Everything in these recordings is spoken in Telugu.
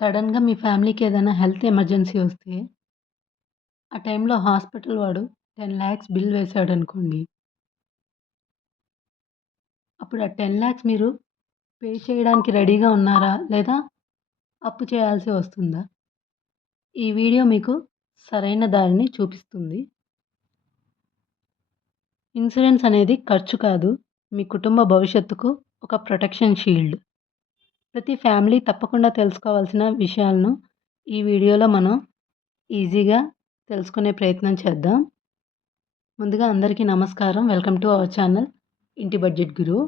సడెన్‌గా మీ ఫ్యామిలీకి ఏదైనా హెల్త్ ఎమర్జెన్సీ వస్తే, ఆ టైంలో హాస్పిటల్ వాడు 10,00,000 బిల్ వేసాడనుకోండి. అప్పుడు ఆ 10,00,000 మీరు పే చేయడానికి రెడీగా ఉన్నారా? లేదా అప్పు చేయాల్సి వస్తుందా? ఈ వీడియో మీకు సరైన దారిని చూపిస్తుంది. ఇన్సూరెన్స్ అనేది ఖర్చు కాదు. మీ కుటుంబ భవిష్యత్తుకు ఒక ప్రొటెక్షన్ షీల్డ్. ప్రతి ఫ్యామిలీ తప్పకుండా తెలుసుకోవాల్సిన విషయాలను ఈ వీడియోలో మనం ఈజీగా తెలుసుకునే ప్రయత్నం చేద్దాం. ముందుగా అందరికీ నమస్కారం. వెల్కమ్ టు అవర్ ఛానల్ ఇంటి బడ్జెట్ గురువు.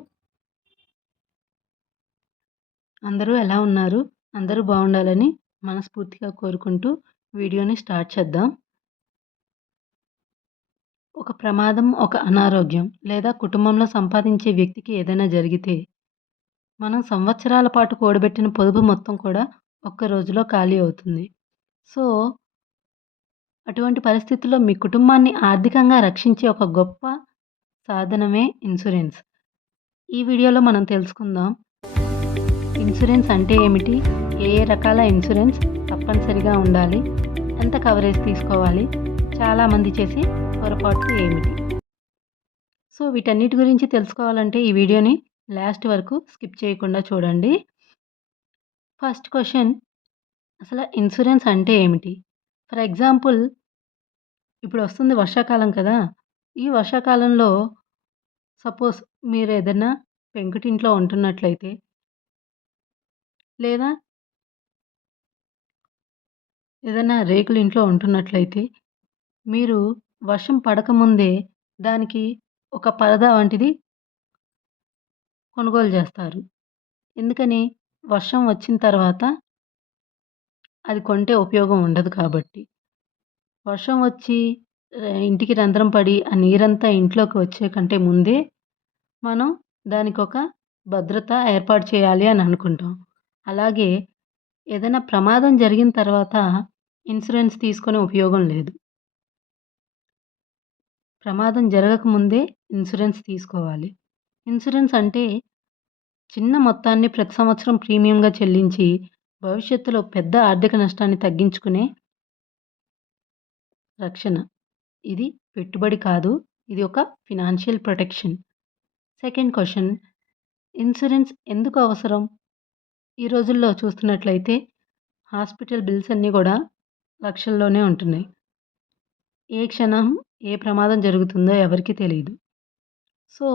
అందరూ ఎలా ఉన్నారు? అందరూ బాగుండాలని మనస్ఫూర్తిగా కోరుకుంటూ వీడియోని స్టార్ట్ చేద్దాం. ఒక ప్రమాదం, ఒక అనారోగ్యం లేదా కుటుంబంలో సంపాదించే వ్యక్తికి ఏదైనా జరిగితే, మనం సంవత్సరాల పాటు కూడబెట్టిన పొదుపు మొత్తం కూడా ఒక్క రోజులో ఖాళీ అవుతుంది. సో, అటువంటి పరిస్థితుల్లో మీ కుటుంబాన్ని ఆర్థికంగా రక్షించే ఒక గొప్ప సాధనమే ఇన్సూరెన్స్. ఈ వీడియోలో మనం తెలుసుకుందాం. ఇన్సూరెన్స్ అంటే ఏమిటి? ఏ ఏ రకాల ఇన్సూరెన్స్ తప్పనిసరిగా ఉండాలి? ఎంత కవరేజ్ తీసుకోవాలి? చాలామంది చేసే పొరపాట్లు ఏమిటి? సో, వీటన్నిటి గురించి తెలుసుకోవాలంటే ఈ వీడియోని లాస్ట్ వరకు స్కిప్ చేయకుండా చూడండి. ఫస్ట్ క్వెషన్, అసలు ఇన్సూరెన్స్ అంటే ఏమిటి? ఫర్ ఎగ్జాంపుల్, ఇప్పుడు వస్తుంది వర్షాకాలం కదా! ఈ వర్షాకాలంలో సపోజ్ మీరేదన్నా పెంకుటింట్లో ఉంటున్నట్లయితే, లేదా ఏదైనా రేకుల ఇంట్లో ఉంటున్నట్లయితే, మీరు వర్షం పడకముందే దానికి ఒక పరదా వంటిది కొనుగోలు జేస్తారు. ఎందుకని? వర్షం వచ్చిన తర్వాత అది కొంటే ఉపయోగం ఉండదు కాబట్టి. వర్షం వచ్చి ఇంటికి రంధ్రం పడి ఆ నీరంతా ఇంట్లోకి వచ్చే కంటే ముందే మనం దానికొక భద్రత ఏర్పాటు చేయాలి అని అనుకుంటాం. అలాగే ఏదైనా ప్రమాదం జరిగిన తర్వాత ఇన్సూరెన్స్ తీసుకొని ఉపయోగం లేదు. ప్రమాదం జరగకముందే ఇన్సూరెన్స్ తీసుకోవాలి. ఇన్సూరెన్స్ అంటే చిన్న మొత్తాన్ని ప్రతి సంవత్సరం ప్రీమియంగా చెల్లించి, భవిష్యత్తులో పెద్ద ఆర్థిక నష్టాన్ని తగ్గించుకునే రక్షణ. ఇది పెట్టుబడి కాదు. ఇది ఒక financial protection. Second question, insurance ఎందుకు అవసరం? ఈ రోజుల్లో చూస్తున్నట్లయితే హాస్పిటల్ బిల్స్ అన్నీ గూడా లక్షల్లోనే ఉంటున్నాయి. ఏ క్షణం ఏ ప్రమాదం జరుగుతుందో ఎవరికీ తెలీదు. సో,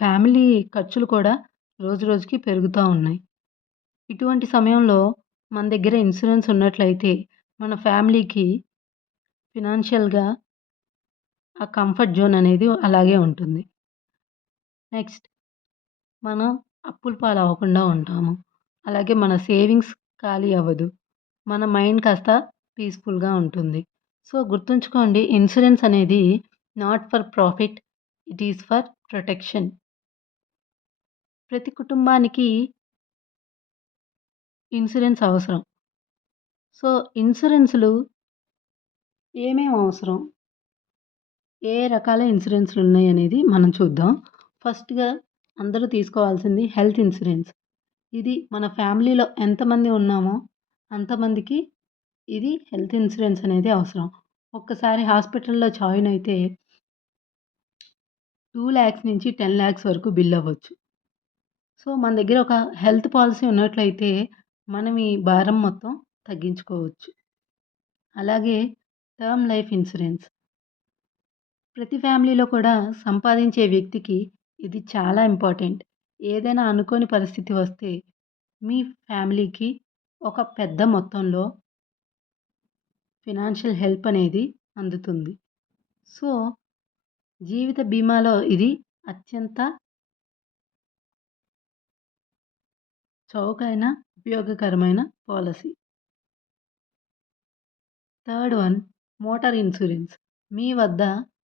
ఫ్యామిలీ ఖర్చులు కూడా రోజు రోజుకి పెరుగుతా ఉన్నాయి. ఇటువంటి సమయంలో మన దగ్గర ఇన్సూరెన్స్ ఉన్నట్లయితే మన ఫ్యామిలీకి ఫినాన్షియల్‌గా ఆ కంఫర్ట్ జోన్ అనేది అలాగే ఉంటుంది. నెక్స్ట్, మనం అప్పుల పాలవ్వకుండా ఉంటాము. అలాగే మన సేవింగ్స్ ఖాళీ అవ్వదు. మన మైండ్ కాస్త పీస్‌ఫుల్‌గా ఉంటుంది. సో, గుర్తుంచుకోండి, ఇన్సూరెన్స్ అనేది not for profit, it is for protection. ప్రతి కుటుంబానికి ఇన్సూరెన్స్ అవసరం. సో, ఇన్సూరెన్స్‌లు ఏమేమి అవసరం? ఏ రకాల ఇన్సూరెన్స్‌లున్నాయనేది మనం చూద్దాం. ఫస్ట్‌గా అందరూ తీసుకోవాల్సింది హెల్త్ ఇన్సూరెన్స్. ఇది మన ఫ్యామిలీలో ఎంతమంది ఉన్నామో అంతమందికి ఇది హెల్త్ ఇన్సూరెన్స్ అనేది అవసరం. ఒక్కసారి హాస్పిటల్‌లో జాయిన్ అయితే 2,00,000 నుంచి 10,00,000 వరకు బిల్ అవ్వచ్చు. సో, మన దగ్గర ఒక హెల్త్ పాలిసీ ఉన్నట్లయితే మనం ఈ భారం మొత్తం తగ్గించుకోవచ్చు. అలాగే టర్మ్ లైఫ్ ఇన్సూరెన్స్. ప్రతి ఫ్యామిలీలో కూడా సంపాదించే వ్యక్తికి ఇది చాలా ఇంపార్టెంట్. ఏదైనా అనుకోని పరిస్థితి వస్తే మీ ఫ్యామిలీకి ఒక పెద్ద మొత్తంలో ఫినాన్షియల్ హెల్ప్ అనేది అందుతుంది. సో, జీవిత బీమాలో ఇది అత్యంత చౌకైన, ఉపయోగకరమైన policy. Third one, motor insurance. మీ వద్ద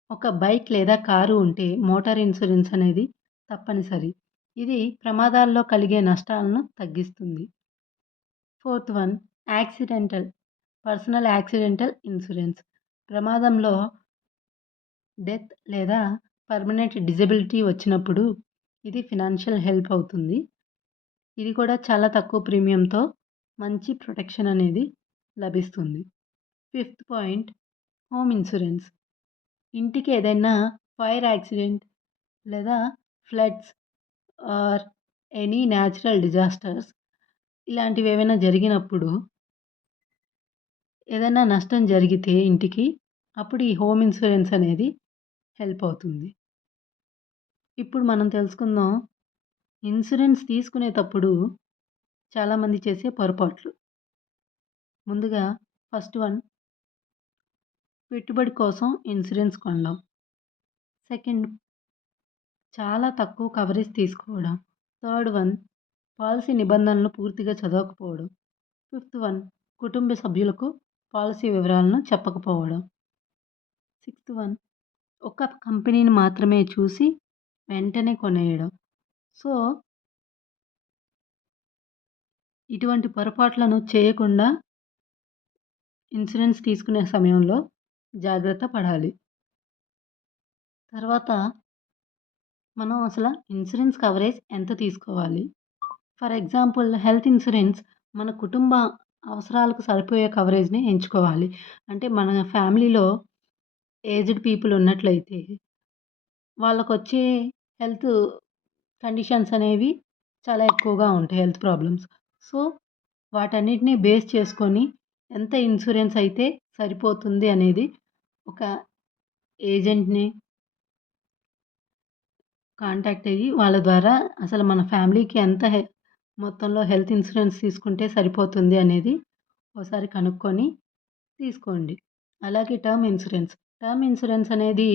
ఒక బైక్ లేదా కారు ఉంటే మోటార్ ఇన్సూరెన్స్ అనేది తప్పనిసరి. ఇది ప్రమాదాల్లో కలిగే నష్టాలను తగ్గిస్తుంది. Fourth one, personal accidental insurance. ప్రమాదంలో డెత్ లేదా పర్మనెంట్ డిజబిలిటీ వచ్చినప్పుడు ఇది ఫినాన్షియల్ హెల్ప్ అవుతుంది. ఇది కూడా చాలా తక్కువ ప్రీమియంతో మంచి ప్రొటెక్షన్ అనేది లభిస్తుంది. Fifth point home insurance. ఇంటికి ఏదైనా ఫైర్ యాక్సిడెంట్ లేదా floods or any natural disasters ఇలాంటివేవైనా జరిగినప్పుడు ఏదైనా నష్టం జరిగితే ఇంటికి, అప్పుడు ఈ హోమ్ ఇన్సూరెన్స్ అనేది హెల్ప్ అవుతుంది. ఇప్పుడు మనం తెలుసుకుందాం ఇన్సూరెన్స్ తీసుకునేటప్పుడు చాలామంది చేసే పొరపాట్లు. ముందుగా ఫస్ట్ వన్ పెట్టుబడి కోసం ఇన్సూరెన్స్ కొనడం. సెకండ్ చాలా తక్కువ కవరేజ్ తీసుకోవడం. థర్డ్ వన్ పాలసీ నిబంధనలను పూర్తిగా చదవకపోవడం. ఫిఫ్త్ వన్ కుటుంబ సభ్యులకు పాలసీ వివరాలను చెప్పకపోవడం. సిక్స్త్ వన్ ఒక కంపెనీని మాత్రమే చూసి వెంటనే కొనేయడం. సో, ఇటువంటి పొరపాట్లను చేయకుండా ఇన్సూరెన్స్ తీసుకునే సమయంలో జాగ్రత్త పడాలి. తర్వాత మనం అసల ఇన్సూరెన్స్ కవరేజ్ ఎంత తీసుకోవాలి? ఫర్ ఎగ్జాంపుల్ హెల్త్ ఇన్సూరెన్స్ మన కుటుంబ అవసరాలకు సరిపోయే కవరేజ్‌ని ఎంచుకోవాలి. అంటే మన ఫ్యామిలీలో ఏజ్డ్ పీపుల్ ఉన్నట్లయితే వాళ్ళకొచ్చే హెల్త్ కండిషన్స్ అనేవి చాలా ఎక్కువగా ఉంటాయి. Health problems. సో, వాటన్నిటిని బేస్ చేసుకొని ఎంత ఇన్సూరెన్స్ అయితే సరిపోతుంది అనేది ఒక ఏజెంట్‌ని కాంటాక్ట్ అయ్యి వాళ్ళ ద్వారా అసలు మన ఫ్యామిలీకి ఎంత మొత్తంలో హెల్త్ ఇన్సూరెన్స్ తీసుకుంటే సరిపోతుంది అనేది ఒకసారి కనుక్కొని తీసుకోండి. అలాగే టర్మ్ ఇన్సూరెన్స్. టర్మ్ ఇన్సూరెన్స్ అనేది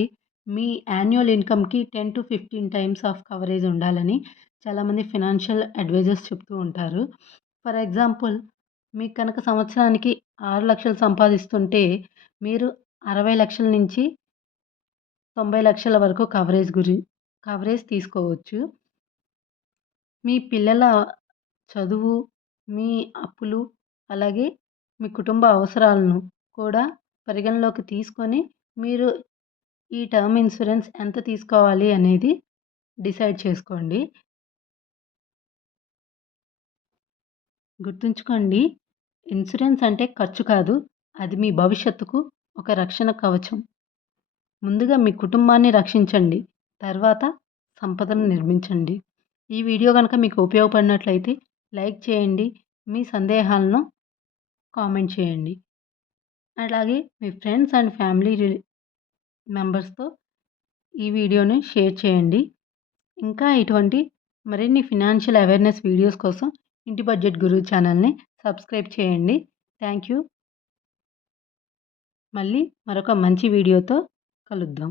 మీ యాన్యువల్ ఇన్‌కమ్‌కి 10-15 టైమ్స్ ఆఫ్ కవరేజ్ ఉండాలని చాలామంది ఫినాన్షియల్ అడ్వైజర్స్ చెప్తూ ఉంటారు. ఫర్ ఎగ్జాంపుల్ మీకు కనుక సంవత్సరానికి 6,00,000 సంపాదిస్తుంటే మీరు 60,00,000 నుంచి 90,00,000 వరకు కవరేజ్ తీసుకోవచ్చు. మీ పిల్లల చదువు, మీ అప్పులు, అలాగే మీ కుటుంబ అవసరాలను కూడా పరిగణలోకి తీసుకొని మీరు ఈ టర్మ్ ఇన్సూరెన్స్ ఎంత తీసుకోవాలి అనేది డిసైడ్ చేసుకోండి. గుర్తుంచుకోండి ఇన్సూరెన్స్ అంటే ఖర్చు కాదు. అది మీ భవిష్యత్తుకు ఒక రక్షణ కవచం. ముందుగా మీ కుటుంబాన్ని రక్షించండి. తర్వాత సంపదను నిర్మించండి. ఈ వీడియో గనుక మీకు ఉపయోగపడినట్లయితే లైక్ చేయండి. మీ సందేహాలను కామెంట్ చేయండి. అలాగే మీ ఫ్రెండ్స్ అండ్ ఫ్యామిలీ మెంబర్స్‌తో ఈ వీడియోని షేర్ చేయండి. ఇంకా ఇటువంటి మరిన్ని ఫినాన్షియల్ అవేర్‌నెస్ వీడియోస్ కోసం ఇంటి బడ్జెట్ గురువు ఛానల్‌ని సబ్స్క్రైబ్ చేయండి. Thank you. మళ్ళీ మరొక మంచి వీడియోతో కలుద్దాం.